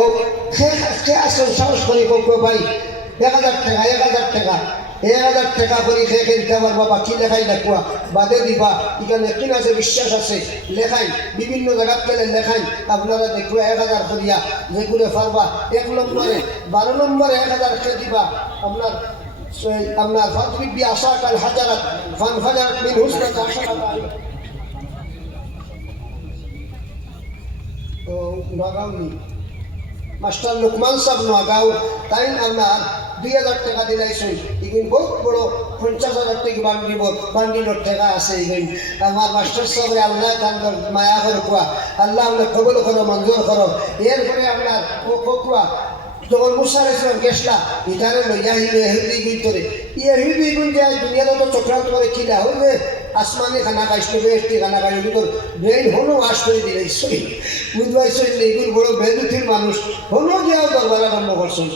ও সে আসল সাহস করি পক্ষ ভাই 1000 টাকা 1000 টাকা 1000 টাকা করে খেয়ে দিতে পারবা বাকি লেখাই দেখুয়া বাদে দিবা এখানে কিন আছে বিশ্বাস আছে লেখাই বিভিন্ন জায়গার পেলে লেখাই আপনারা দেখুয়া 1000 করিয়া যেগুলো পারবা 1 নম্বরে 12 নম্বরে 1000 খেয়ে দিবা আপনার আপনার ফাতরিবি আশাকাল হাজারাত ফান ফাজার মিন হুসনাত আশারাত তো নগাঁও মাস্টার লুকমান সাহেব নগাঁও তাই আপনার 2000 টাকা দিলাইছেন এগুলো বহুত বড় 50,000 টাকা বান্ডিলর টাকা আছে এগুলো আমার মাস্টার সাহেবের আল্লাহ তার মায়া করে কুয়া আল্লাহ আপনার কবল করো মঞ্জুর করো এরপরে আপনার ও কুয়া যখন মুসা আলাইহিস গেছলা ইধারে লইয়া ইহুদি ভিতরে ইহুদি গুণ যে দুনিয়াতে তো চক্রান্ত করে কিলা হইবে আসমানে খানা খাইছিল বেশটি খানা খাইল তোর ব্রেন হনো ওয়াশ করে দিলে বুঝবাইছ এইগুলো বড় বেদুথির মানুষ হনো গিয়াও দরবার আরম্ভ করছেন